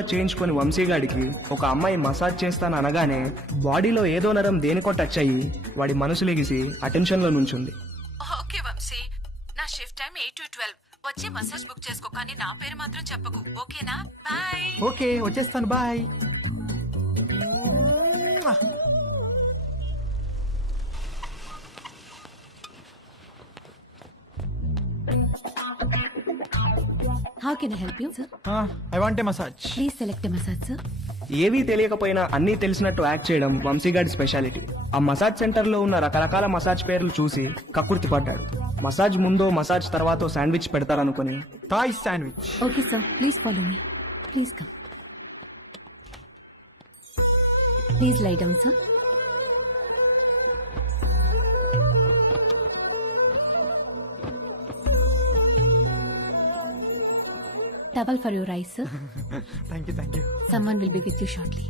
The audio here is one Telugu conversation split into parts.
చేయించుకొని వంశీగాడికి ఒక అమ్మాయి మసాజ్ చేస్తాను అనగానే బాడీలో ఏదో నరం దేనికో టచ్ అయ్యి వాడి మనసు లెగిసి అటెన్షన్ లో నుంచుంది. ఓకే వంశీ, నా షిఫ్ట్ టైం 8 to 12. వచ్చి మసాజ్ బుక్ చేసుకో, కానీ నా పేరు మాత్రం చెప్పకు, ఓకేనా? బాయ్. ఓకే, వచ్చేస్తాను, bye. How can I help you, sir? I want a massage. Please select a massage, sir. ఏవీ తెలియకపోయినా అన్నీ తెలిసినట్టు యాక్ట్ చేయడం వంశీగాడి స్పెషాలిటీ. ఆ మసాజ్ సెంటర్ లో ఉన్న రకరకాల మసాజ్ పేర్లు చూసి కక్కుర్తి పడ్డాడు. మసాజ్ ముందో మసాజ్ తర్వాతో శాండ్విచ్ పెడతారనుకుని Thai sandwich. Okay, sir. Please follow me. Please come. Please lie down, sir. Towel for your eyes, sir. Thank you. Someone will be with you shortly.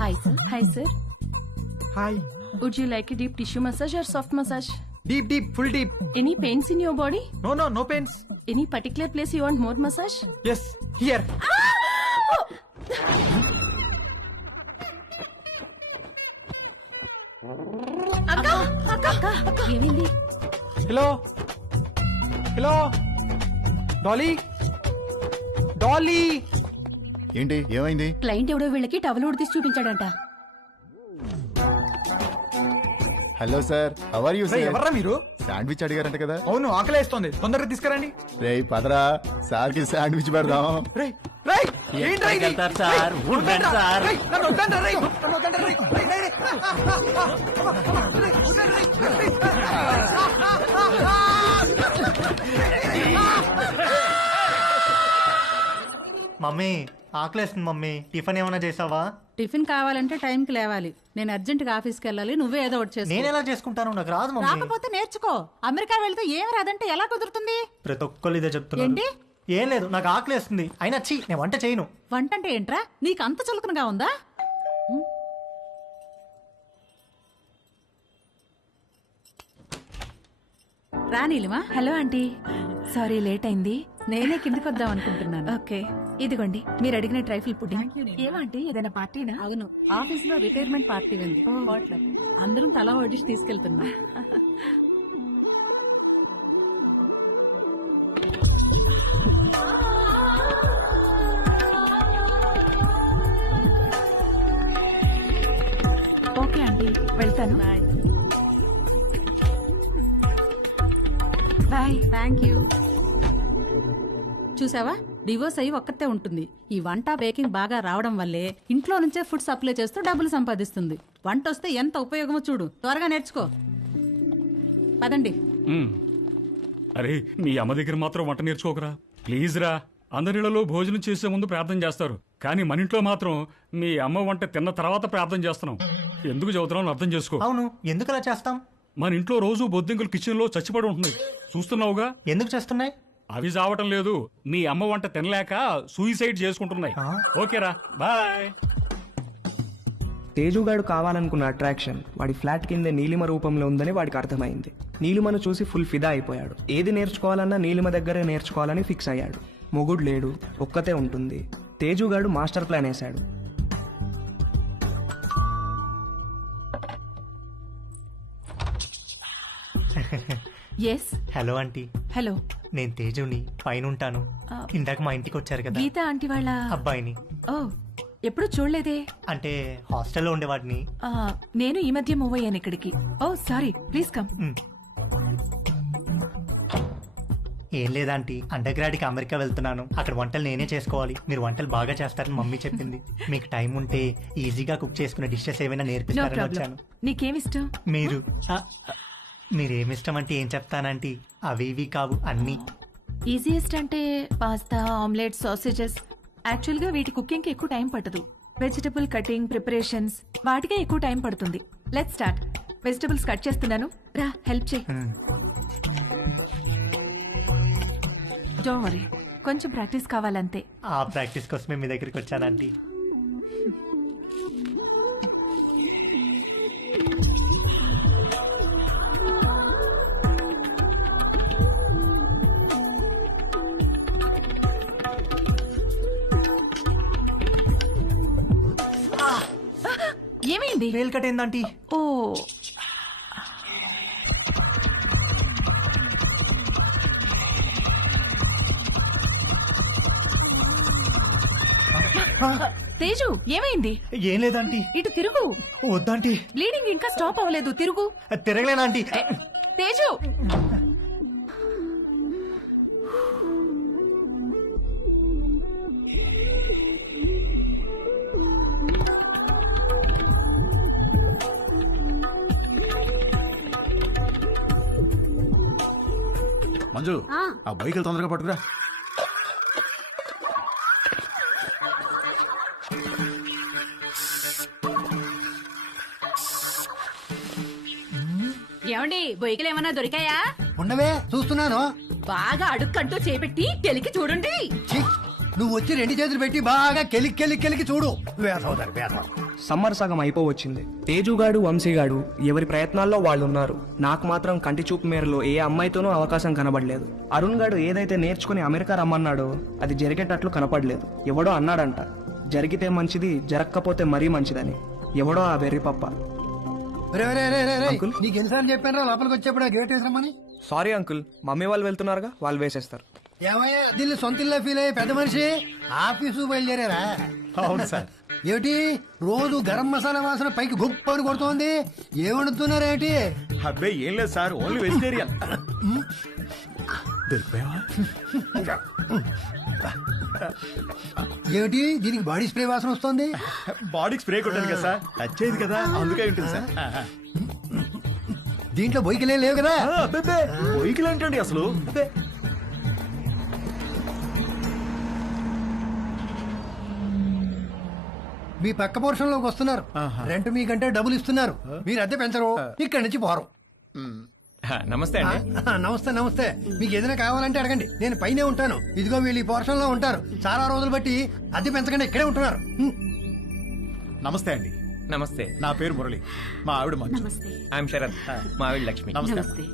Hi, sir. Hi, sir. Hi. Would you like a deep tissue massage or soft massage? Deep deep, full deep. Any pains in your body? No pains. Any particular place you want more massage? Yes, here. ఏమైంది? Hello Dolly. ఏంటి ఏమైంది? క్లయింట్ ఎవడో వీళ్ళకి టవల్ ఉడి తీసి చూపించాడంట. Hello sir, how are you sir? ఎవర్రా మీరు? శాండ్విచ్ అడిగారంట కదా? అవును, ఆకలేస్తోంది, తొందరగా తీసుకురండి. రేయ్ పదరా, సార్ కి శాండ్విచ్ పెడదాం. రేయ్ ఏంట్రా ఇది? రేయ్, నన్ను వద్దండ్రా, రేయ్. మమ్మీ ఆకలేస్తుంది మమ్మీ, టిఫిన్ ఏమైనా చేసావా? టిఫిన్ కావాలంటే టైంకి లేవాలి. నేను అర్జెంట్గా ఆఫీస్కి వెళ్ళాలి, నువ్వే ఏదో ఒకటి చేసుకో. నేను ఎలా చేసుకుంటాను, నాకు రాదు మమ్మీ. రాకపోతే నేర్చుకో. అమెరికా వెళ్తే ఏం రాదంటే ఎలా కుదురుతుంది? ప్రతి ఒక్కళ్ళు ఇదే చెప్తున్నారు. ఏంటి? ఏం లేదు, నాకు ఆకలేస్తుంది. అయినా నేను వంట చేయను. వంట అంటే ఏంట్రా? నీకు అంత చులకనగా ఉందా? రానీలిమా. హలో ఆంటీ, సారీ లేట్ అయింది. నేనే కిందికి వద్దాం అనుకుంటున్నాను. ఓకే, ఇదిగోండి మీరు అడిగిన ట్రైఫుల్ పుడ్డింగ్. ఏమంటే ఏదైనా పార్టీనా? అవును, ఆఫీస్ లో రిటైర్మెంట్ పార్టీ ఉంది. అందరం తలా వడ్డిసి తీసుకెళ్తున్నా. ఓకే ఆంటీ, వెళ్తాను. బాయ్. Thank you. చూసావా, డివోర్స్ అయ్యి ఒక్కతే ఉంటుంది. ఈ వంట బేకింగ్ బాగా రావడం వల్లే ఇంట్లో నుంచే ఫుడ్ సప్లై చేస్తూ డబ్బులు సంపాదిస్తుంది. వంట వస్తే ఎంత ఉపయోగమో చూడు. త్వరగా నేర్చుకో. పదండి. అరే, మీ అమ్మ దగ్గర మాత్రం వంట నేర్చుకోకరా ప్లీజ్ రా. అందరిలో భోజనం చేసే ముందు ప్రార్థన చేస్తారు, కానీ మన ఇంట్లో మాత్రం మీ అమ్మ వంట తిన్న తర్వాత ప్రార్థన చేస్తున్నాం. ఎందుకు చదువుతున్నాం అర్థం చేసుకో. అవును, ఎందుకు అలా చేస్తాం? మన ఇంట్లో రోజు బొద్దింకలు కిచెన్ లో చచ్చిపడి ఉంటున్నాయి, చూస్తున్నావుగా. ఎందుకు చేస్తున్నాయి? అవి చావటం లేదు, మీ అమ్మ వంట తినలేక సూయిసైడ్ చేసుకుంటున్నాయి. ఓకేరా, బాయ్. తేజుగాడు కావాలనుకున్న అట్రాక్షన్ వాడి ఫ్లాట్ కిందే నీలిమ రూపంలో ఉందని వాడికి అర్థమైంది. నీలిమను చూసి ఫుల్ ఫిదా అయిపోయాడు. ఏది నేర్చుకోవాలన్నా నీలిమ దగ్గరే నేర్చుకోవాలని ఫిక్స్ అయ్యాడు. మొగుడు లేడు, ఒక్కతే ఉంటుంది. తేజుగాడు మాస్టర్ ప్లాన్ వేశాడు. ఎస్. Hello aunty. హలో, నేను తేజుని, పైన ఉంటాను. ఇందాక మా ఇంటికి వచ్చారు కదా గీత ఆంటీ వాళ్ళ అబ్బాయిని. ఓ, ఎప్పుడు చూడలేదే. అంటే హాస్టల్లో ఉండేవాడిని. ఆ, నేను ఈ మధ్య మూవ్ అయ్యాను ఇక్కడికి. ఓ సారీ, ప్లీజ్ కమ్. ఏం లేదంటీ, అండర్ గ్రాడ్ కి అమెరికా వెళ్తున్నాను. అక్కడ వంటలు నేనే చేసుకోవాలి. మీరు వంటలు బాగా చేస్తారని మమ్మీ చెప్పింది. మీకు టైం ఉంటే ఈజీగా కుక్ చేసుకునే డిషెస్ ఏమైనా నో నేర్పిస్తారని ప్రాబ్లం. వచ్చాను. నీకేమిష్టం? మీరేమిష్టం అంటే ఏం చెప్తానంటీ, అవి ఇవి కావు అన్నీ. ఈజియెస్ట్ అంటే పాస్తా, ఆమ్లెట్, సాసేజెస్. యాక్చువల్గా వీటి కుకింగ్కి ఎక్కువ టైం పట్టదు. వెజిటబుల్ కటింగ్, ప్రిపరేషన్స్ వాటికే ఎక్కువ టైం పడుతుంది. Let's start. వెజిటబుల్స్ కట్ చేస్తున్నాను, రా హెల్ప్ చేయి. డోంట్ వరీ, కొంచెం ప్రాక్టీస్ కావాలంతే. ఆ ప్రాక్టీస్ కోసమే మీ దగ్గరికి వచ్చానంటీ. వేలు కట్ అయింది ఆంటీ. ఓ తేజు ఏమైంది? ఏం లేదంటీ. ఇటు తిరుగు. వద్దాంటీ. బ్లీడింగ్ ఇంకా స్టాప్ అవ్వలేదు, తిరుగు. తిరగలేనా ఆంటీ? తేజు మంజు ఆ బైకులు తొందరగా పట్టుకురా. ఏమండి బొయ్యకలు ఏమన్నా దొరికాయా? ఉండవే చూస్తున్నాను. బాగా అడుక్కంటూ చేపెట్టి కెలికి చూడండి. ఛీ, నువ్వు వచ్చి 2 చేతులు పెట్టి బాగా కెలికి చూడు. వేసవుతారు వేసవు. సమ్మర్ సగం అయిపోవచ్చింది. తేజుగాడు వంశీగాడు ఎవరి ప్రయత్నాల్లో వాళ్ళు ఉన్నారు. నాకు మాత్రం కంటి చూపు మేరలో ఏ అమ్మాయితోనూ అవకాశం కనబడలేదు. అరుణ్ గాడు ఏదైతే నేర్చుకుని అమెరికా రమ్మన్నాడో అది జరిగేటట్లు కనపడలేదు. ఎవడో అన్నాడంట, జరిగితే మంచిది, జరగకపోతే మరీ మంచిదని. ఎవడో ఆ వెర్రి పప్ప. నీకు ఎన్నిసార్లు చెప్పాను లోపలికి వచ్చేప్పుడు గేట్ వేసామని. సారీ అంకుల్, మమ్మీ వాళ్ళు వెళ్తున్నారుగా, వాళ్ళు వేసేస్తారు. ఏమయ్యా దీన్ని సొంత ఇల్లు ఫీల్ అయ్యే పెద్ద మనిషి ఆఫీసు బయలుదేరారా? అవును సార్. ఏమిటి రోజు గరం మసాలా వాసన పైకి గొప్పని కొడుతోంది? ఏమడుతున్నారేంటి? అబ్బే ఏం లేదు సార్, ఓన్లీ వెజిటేరియన్. దొరికిపోయావా? ఏమిటి దీనికి బాడీ స్ప్రే వాసన వస్తుంది? బాడీకి స్ప్రే కొట్టాను కదా సార్, టచ్ అయింది కదా, అందుకే ఉంటుంది సార్. దీంట్లో బొయ్యికలే లేవు కదా? వెహికల్ ఏంటండి అసలు? మీ పక్క పోర్షన్ లోకి వస్తున్నారు. రెంట్ మీకంటే డబ్బులు ఇస్తున్నారు. మీరు అద్దె పెంచరు, ఇక్కడి నుంచి పోరు. నమస్తే అండి. నమస్తే నమస్తే. మీకు ఏదైనా కావాలంటే అడగండి, నేను పైనే ఉంటాను. ఇదిగో వీళ్ళు ఈ పోర్షన్ లో ఉంటారు. చాలా రోజులు బట్టి అద్దె పెంచకుండా ఇక్కడే ఉంటున్నారు. నమస్తే అండి. నమస్తే. నా పేరు మురళి, మా ఆవిడ మంజు. ఐఎమ్ శరత్, మా ఆవిడ లక్ష్మి. నమస్తే.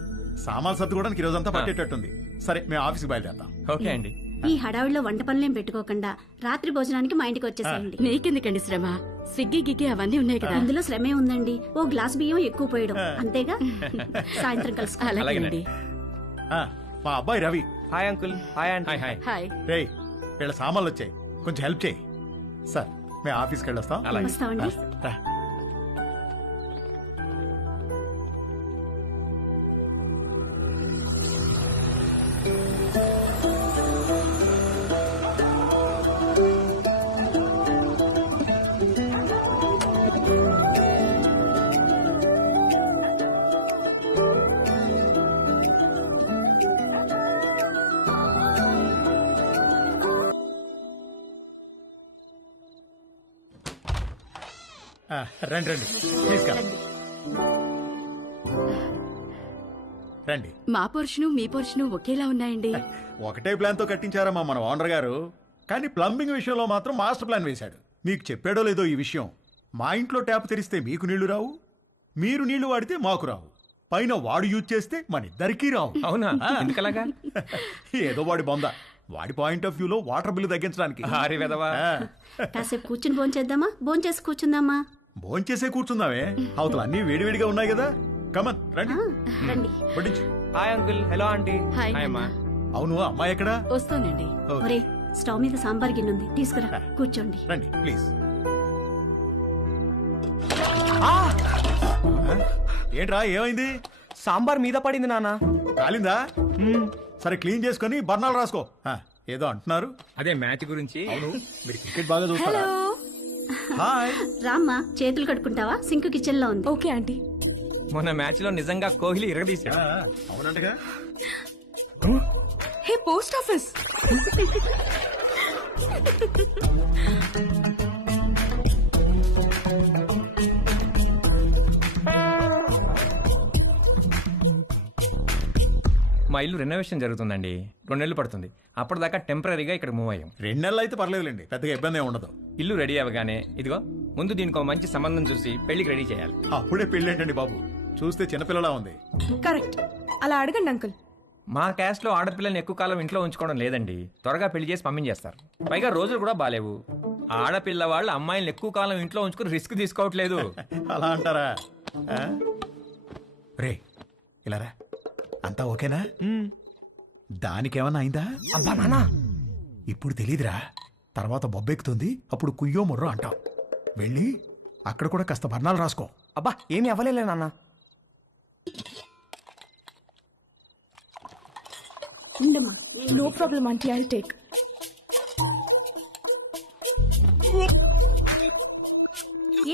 సామాన్ సర్దుకోవడానికి ఈ రోజంతా పట్టేటట్టుంది. సరే మేము ఆఫీస్కి బయలుదేరుతాం. ఓకే అండి. ఈ హడావిడిలో వంట పనులేం పెట్టుకోకుండా రాత్రి భోజనానికి మా ఇంటికి వచ్చేసేయండి. నీకెందుకండి శ్రమ? స్విగ్గీ గిగ్గి అవన్నీ ఉన్నాయి కదా. అందులో శ్రమే ఉందండి. ఓ గ్లాస్ బియ్యం ఎక్కువ పోయడం అంతేగా. సాయంత్రం కలుసుకో. అలాగేనండి. మా అబ్బాయి Ravi. Hi uncle. Hi aunty. Hi hi. Hi. రేయ్ వీళ్ళ సామాన్లు వచ్చాయి, కొంచెం హెల్ప్ చేయి. సార్ మేము ఆఫీస్కి వెళ్ళొస్తాం. వస్తామండి. రా. రండి రండి తీసుకెళ్ళ రండి. మా పోర్షను మీ పోర్షను ఒకేలా ఉన్నాయండి. ఒకటే ప్లాన్ తో కట్టించారమ్మా మన ఓనర్ గారు, కానీ ప్లంబింగ్ విషయంలో మాత్రం మాస్టర్ ప్లాన్ వేశాడు. మీకు చెప్పాడో లేదో ఈ విషయం, మా ఇంట్లో ట్యాప్ తెరిస్తే మీకు నీళ్లు రావు, మీరు నీళ్లు వాడితే మాకు రావు, పైన వాడు యూజ్ చేస్తే మన ఇద్దరికీ రావు. అవునా? ఎందుకలాగా? ఏదో వాడి బొంద, వాడి పాయింట్ ఆఫ్ వ్యూలో వాటర్ బిల్లు తగ్గించడానికి. హారి వెదవా. కాసేపు కూర్చుని భోంచేద్దామా? భోంచేసి కూర్చుందామా? భోంచేసే కూర్చుందామే, అవతల అన్ని వేడివేడిగా ఉన్నాయి కదా. కమన్ రండి రండి. వడ్డించు. Hi uncle. Hello aunty. Hi. Hi అమ్మా. అవును అమ్మాయి ఎక్కడా? వస్తానండి. ఓకే. ఒరే స్టవ్ మీద సాంబార్ గిన్నె ఉంది, తీసుకురా. కూర్చోండి. రండి ప్లీజ్. ఏంట్రా ఏమైంది? సాంబార్ మీద పడింది నాన్న. కాలిందా? సరే క్లీన్ చేసుకొని బర్ణాలు రాసుకో. ఏదో అంటున్నారు. అదే మ్యాచ్ గురించి. అవును మీరు క్రికెట్ బాగా చూస్తారా? హాయ్. రామ్మా, చేతులు కడుక్కుంటావా? సింక్ కిచెన్ లో ఉంది. Okay aunty. మొన్న మ్యాచ్ లో నిజంగా కోహ్లీ ఇరగదీశాడు. అవునంటగా. Hey post office. మా ఇల్లు రెనోవేషన్ జరుగుతుందండి, 2 నెలలు పడుతుంది. అప్పటిదాకా టెంపరీగా ఇక్కడ మూవ్ అయ్యాం. 2 నెలలు అయితే పర్లేదులేండి, పెద్దగా ఇబ్బంది ఏమి ఉండదు. ఇల్లు రెడీ అవ్వగానే ఇదిగో ముందు దీనికి ఒక మంచి సంబంధం చూసి పెళ్లికి రెడీ చేయాలి. అప్పుడే పెళ్ళేంటండి బాబు, చూస్తే చిన్నపిల్లలా ఉంది. కరెక్ట్. అలా అడగండి అంకుల్. మా క్యాస్ట్ లో ఆడపిల్లని ఎక్కువ కాలం ఇంట్లో ఉంచుకోవడం లేదండి, త్వరగా పెళ్లి చేసి పంపించేస్తారు. పైగా రోజులు కూడా బాలేవు. ఆడపిల్ల వాళ్ళు అమ్మాయిలను ఎక్కువ కాలం ఇంట్లో ఉంచుకుని రిస్క్ తీసుకోవట్లేదు. అలా అంటారా? రే ఇలా రా, అంతా ఓకేనా? దానికేమన్నా అయిందా? అబ్బా నానా, ఇప్పుడు తెలీదురా, తర్వాత బొబ్బెక్కుతుంది, అప్పుడు కుయ్యో ముర్రో అంటాం. వెళ్ళి అక్కడ కూడా కాస్త బర్ణాలు రాసుకో. అబ్బా ఏమీ అవ్వలేలే నాన్న. ఉండమ్మా, no problem aunty, I take.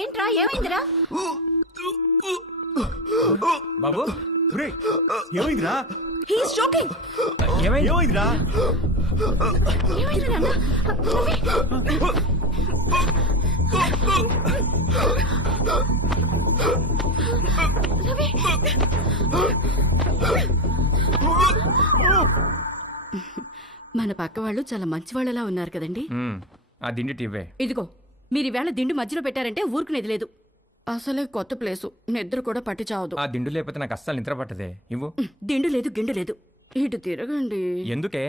ఏంట్రా ఏమైందిరా? బాబు రే ఏమైందిరా? He's joking. ఏమైందిరా? ఏమైంది నాన్న? రవి, మన పక్క వాళ్ళు చాలా మంచి వాళ్ళలా ఉన్నారు కదండి. ఆ దిండి టివ్వే. ఇదిగో మీరు ఈవేళ దిండు మధ్యలో పెట్టారంటే ఊరుకునేది లేదు. అసలే కొత్త ప్లేసు, నిద్ర కూడా పట్టి చావదు. ఆ దిండు లేకపోతే నాకు అస్సలు నిద్ర పట్టదే. ఇవ్వు. దిండు లేదు గిండు లేదు, ఇటు తిరగండి. ఎందుకే?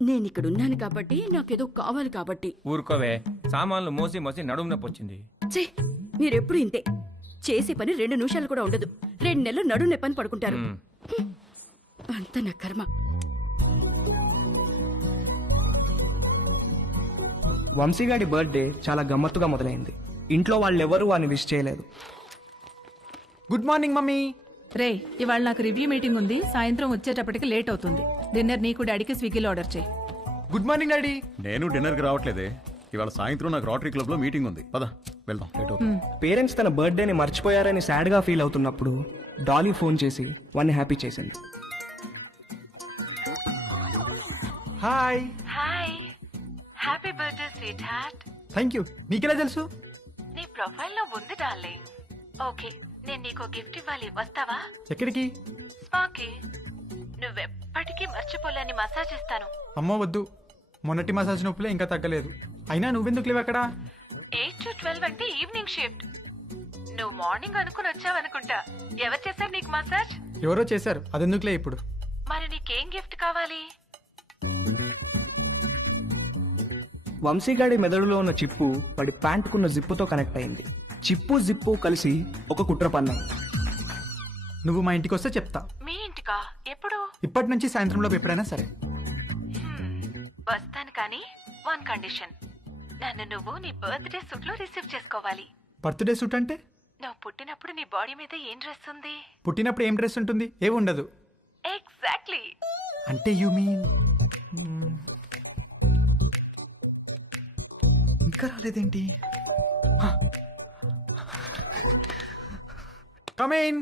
నేను ఇక్కడ ఉన్నాను కాబట్టి, నాకేదో కావాలి కాబట్టి. ఊరుకోవే, సామాన్లు మోసి మోసి నడుము నొప్పి వచ్చింది. ఛీ, మీరెప్పుడు ఇంతే. చేసే పని 2 నిమిషాలు కూడా ఉండదు. 2 నెలలు నడుము నొప్పని పడుకుంటారు. అంత నా కర్మ. వంశీగాడి బర్త్డే చాలా గమ్మత్తుగా మొదలైంది. ఇంట్లో వాళ్ళెవరూ వాడిని విష్ చేయలేదు. Good morning mummy. రే, ఇవాళ నాకు రివ్యూ మీటింగ్ ఉంది, సాయంత్రం వచ్చేటప్పటికి లేట్ అవుతుంది. డిన్నర్ నీకు డాడీకి స్విగ్గీలో ఆర్డర్ చేయి. Good morning daddy. నేను డిన్నర్కి రావట్లేదే, ఇవాళ సాయంత్రం నాకు రోటరీ క్లబ్ లో మీటింగ్ ఉంది. పద వెళ్దాం. లేట్ అవుతుంది. పేరెంట్స్ తన బర్త్డేని మర్చిపోయారని సాడ్గా ఫీల్ అవుతున్నప్పుడు డాలీ ఫోన్ చేసి వాడిని హ్యాపీ చేసింది. Hi. Hi, happy birthday sweet heart. Thank you. మీకెలా తెలుసు? నీ ప్రొఫైల్లో ఉంది డార్లింగ్. ఓకే, నేను నీకు గిఫ్ట్ ఇవ్వాలి, వస్తావా? ఎక్కడికి? స్పాకి. నువ్వెప్పటికీ మర్చిపోలేని మసాజ్ ఇస్తాను. అమ్మో వద్దు, మొన్నటి మసాజ్ నొప్పులే ఇంకా తగ్గలేదు. అయినా నువ్వెందుకు లేవు అక్కడ? 8 to 12 అంటే ఈవినింగ్ షిఫ్ట్. నువ్వు మార్నింగ్ అనుకుని వచ్చావనుకుంటా. ఎవరు చేశారు నీకు మసాజ్? ఎవరో చేశారు, అదెందుకులే ఇప్పుడు. మరి నీకేం గిఫ్ట్ కావాలి? వంశీగాడి మెదడులో ఉన్న చిప్పు వాడి ప్యాంటుకున్న జిప్పుతో కనెక్ట్ అయింది. చిప్పు జిప్పు కలిసి ఒక కుట్ర పన్నాయి. నువ్వు మా ఇంటికి వస్తే చెప్తా. మీ ఇంటికా? ఎప్పుడు? ఇప్పటి నుంచి సాయంత్రంలో ఎప్పుడైనా సరే. వస్తాను, కానీ 1 కండిషన్. నన్ను నువ్వు నీ బర్త్డే సూట్ లో రిసీవ్ చేసుకోవాలి. బర్త్డే సూట్ అంటే? నువ్వు పుట్టినప్పుడు నీ బాడీ మీద ఏం డ్రెస్ ఉంది? పుట్టినప్పుడు ఏం డ్రెస్ ఉంటుంది? ఏమి ఉండదు. ఎగ్జాక్ట్లీ. అంటే యు మీన్ ఇంకా రాలేదేంటి? Come in.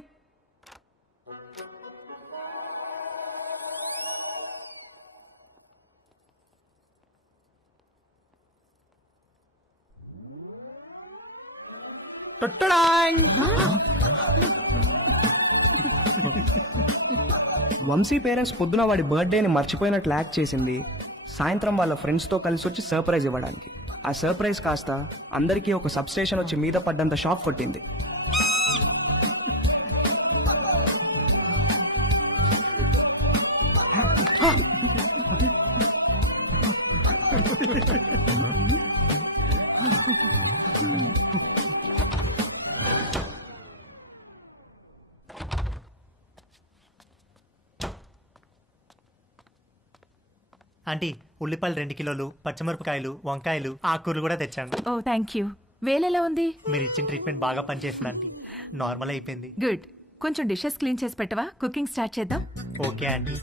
వంశీ పేరెంట్స్ పొద్దున వాడి బర్త్డేని మర్చిపోయినట్లు యాక్ట్ చేసింది సాయంత్రం వాళ్ళ ఫ్రెండ్స్తో కలిసి వచ్చి సర్ప్రైజ్ ఇవ్వడానికి. ఆ సర్ప్రైజ్ కాస్త అందరికీ ఒక సబ్స్టేషన్ వచ్చి మీద పడ్డంత షాక్ కొట్టింది. ఆంటీ, ఉల్లిపాయలు 2 కిలోలు, పచ్చిమిరపకాయలు, వంకాయలు, ఆకుకూరలు కూడా తెచ్చాను. ఓ థ్యాంక్ యూ. వేలెలా ఉంది? మీరు ఇచ్చిన ట్రీట్మెంట్ బాగా పనిచేస్తుంది ఆంటీ. నార్మల్ అయిపోయింది. గుడ్. కొంచెం డిషెస్ క్లీన్ చేసి పెట్టవా? కుకింగ్ స్టార్ట్ చేద్దాం. Okay aunty.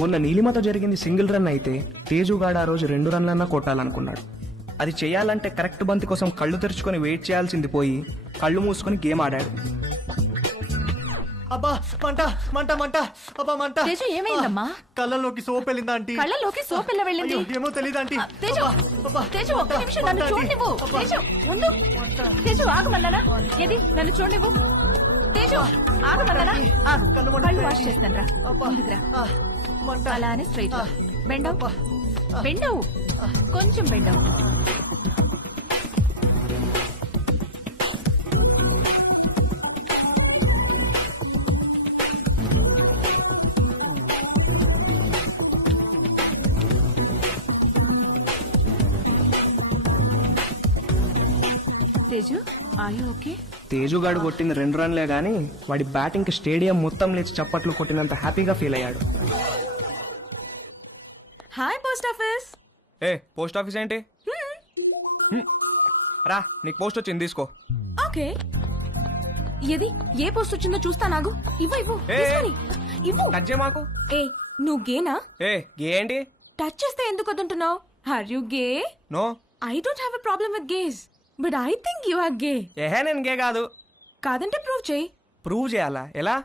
మొన్న నీలిమతో జరిగింది సింగిల్ రన్ అయితే తేజుగాడు ఆ రోజు 2 రన్లన్నా కొట్టాలనుకున్నాడు. అది చేయాలంటే కరెక్ట్ బంతి కోసం కళ్ళు తెరుచుకొని వెయిట్ చేయాల్సింది పోయి కళ్ళు మూసుకొని గేమ్ ఆడాడు. అబ్బా మంట మంట మంట అబ్బా మంట. తేజు ఏమైందమ్మా? కళ్ళలోకి సోప్ వెళ్ళిందా ఆంటీ? కళ్ళలోకి సోప్ ఎలా వెళ్ళింది? అయ్యో, ఏమో తెలీదు ఆంటీ. తేజు తేజు ఒక్క నిమిషం నన్ను చూడనివ్వు. తేజు ఉండు. తేజు ఆగమన్నానా? ఏది నన్ను చూడనివ్వు. తేజు ఆగమన్నానా? ఆగు. కళ్ళు వాష్ చేస్తాను రా. ముందుకురా. అలానే స్ట్రైట్ బెండవు బెండవు కొంచెం బెండవు. తేజు ఆయు ఓకే? తేజుగాడు కొట్టిన 2 రన్లే గానీ వాడి బ్యాటింగ్కి స్టేడియం మొత్తం లేచి చప్పట్లు కొట్టినంత హ్యాపీగా ఫీల్ అయ్యాడు. Hi post office. ఏ పోస్ట్ ఆఫీస్ ఏంటి? రా నీకు పోస్ట్ వచ్చింది తీసుకో. ఓకే. ఏది ఏ పోస్ట్ వచ్చిందో చూస్తా. నాగు ఇవ్వు ఇవ్వు ఏ, తీసుకొని. ఇవ్వు. టచ్ చేయ మాకు. ఏ నువ్వు గేనా? ఏ గే ఏంటి? టచ్ చేస్తే ఎందుకు వద్దంటున్నావు? Are you gay? No. I don't have a problem with gays but I think you are gay. ఏహే నేను గే కాదు. కాదంటే ప్రూవ్ చేయి. ప్రూవ్ చేయాలా? ఎలా?